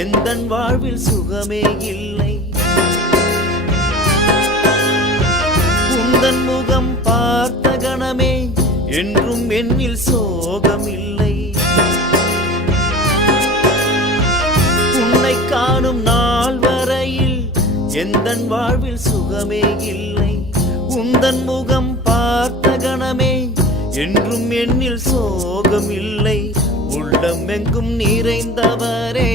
எந்தன் வாழ்வில் சுகமே இல்லை. உந்தன் முகம் பார்த்த கணமே என்றும் என்னில் சோகம் இல்லை. உன்னை காணும் நாள் வரையில் எந்தன் வாழ்வில் சுகமே இல்லை. உந்தன் முகம் பார்த்த கணமே என்றும் என்னில் சோகம் இல்லை. உள்ளம் எங்கும் நிறைந்தவரே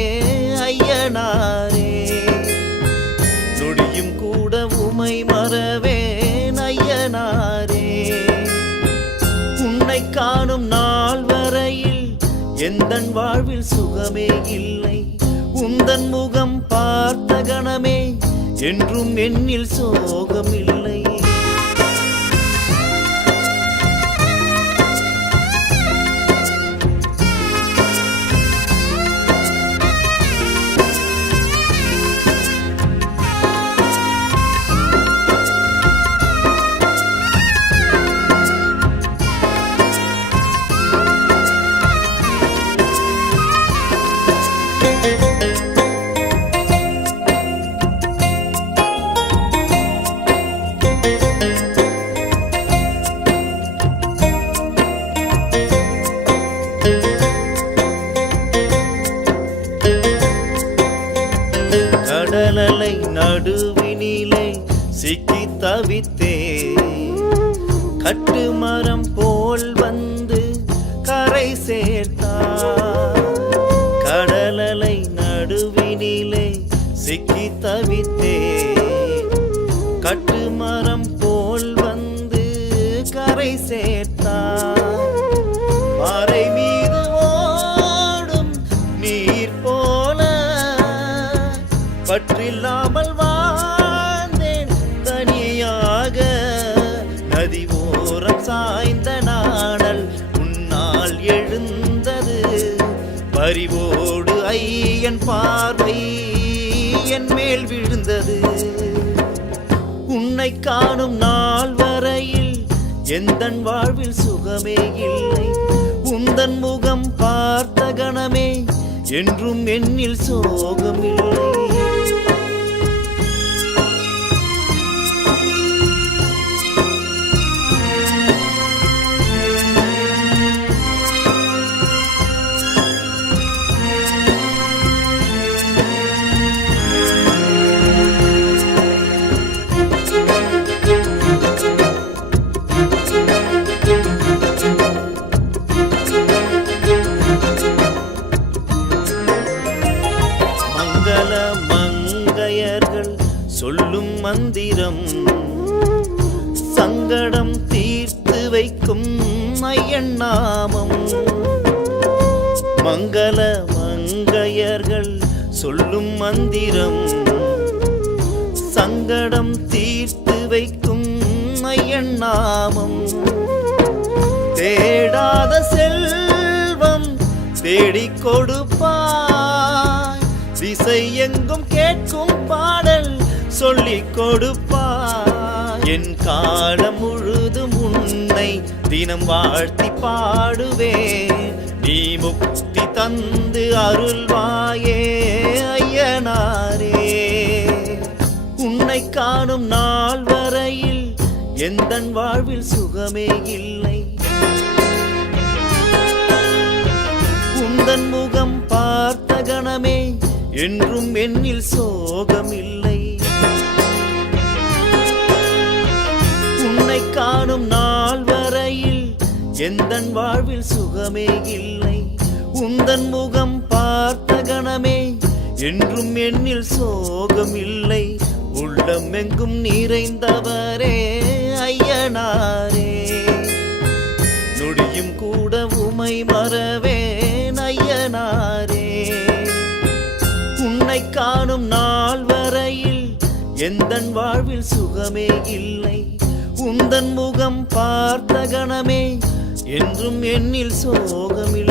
ஐயனாரே, நொடியும் கூட உமை மறவேன் ஐயனாரே. உன்னை காணும் நாள் வரையில் எந்தன் வாழ்வில் சுகமே இல்லை. உந்தன் முகம் பார்த்த கணமே என்றும் என்னில் சோகம் இல்லை. கடலலை நடுவினிலே சிக்கி தவித்தே, கட்டு மரம் போல் வந்து கரை சேர்த்தார். கடலலை நடுவினிலே சிக்கி தவித்தே, கட்டு மரம் போல் வந்து கரை சேர்த்தார். பாறை மீது ஓடும் நீர் போல பற்றில்லாமல் வாழ்ந்தேன் தனியாக. நதி ஓரம் சாய்ந்த நாடல் உன்னால் எழுந்தது. பரிவோடு ஐயன் பார்வை என் மேல் விழுந்தது. உன்னை காணும் நாள் வரையில் எந்தன் வாழ்வில் சுகமே இல்லை. உந்தன் முகம் பார்த்த கணமே என்றும் என்னில் சோகம் இல்லை. மங்கையர்கள் சொல்லும் மந்திரம் சங்கடம் தீர்த்து வைக்கும் ஐயன் நாமம். மங்கள மங்கையர்கள் சொல்லும் மந்திரம் சங்கடம் தீர்த்து வைக்கும் ஐயன் நாமம். தேடாத செல்வம் தேடிக் கொடுப்பாய், திசை எங்கும் கேட்கும் பாடல் சொல்லிக் கொடுப்பாய். என் காலம் முழுதும் உன்னை தினம் வாழ்த்தி பாடுவேன். நீ முக்தி தந்து அருள்வாயே ஐயனாரே. உன்னை காணும் நாள் வரையில் எந்தன் வாழ்வில் சுகமே இல்லை. உந்தன் முகம் பார்த்த கணமே என்றும் என்னில் சோகம் இல்லை. உன்னை காணும் நாள் வரையில் எந்தன் வாழ்வில் சுகமே இல்லை. உந்தன் முகம் பார்த்த கணமே என்றும் என்னில் சோகம் இல்லை. உள்ளம் எங்கும் நிறைந்தவரே ஐயனாரே, நொடியும் கூட உமை மறவேன் ஐயனாரே. உன்னை காணும் நாள் வரையில் எந்தன் வாழ்வில் சுகமே இல்லை. உந்தன் முகம் பார்த்த கணமே என்றும் என்னில் சோகமில்லை.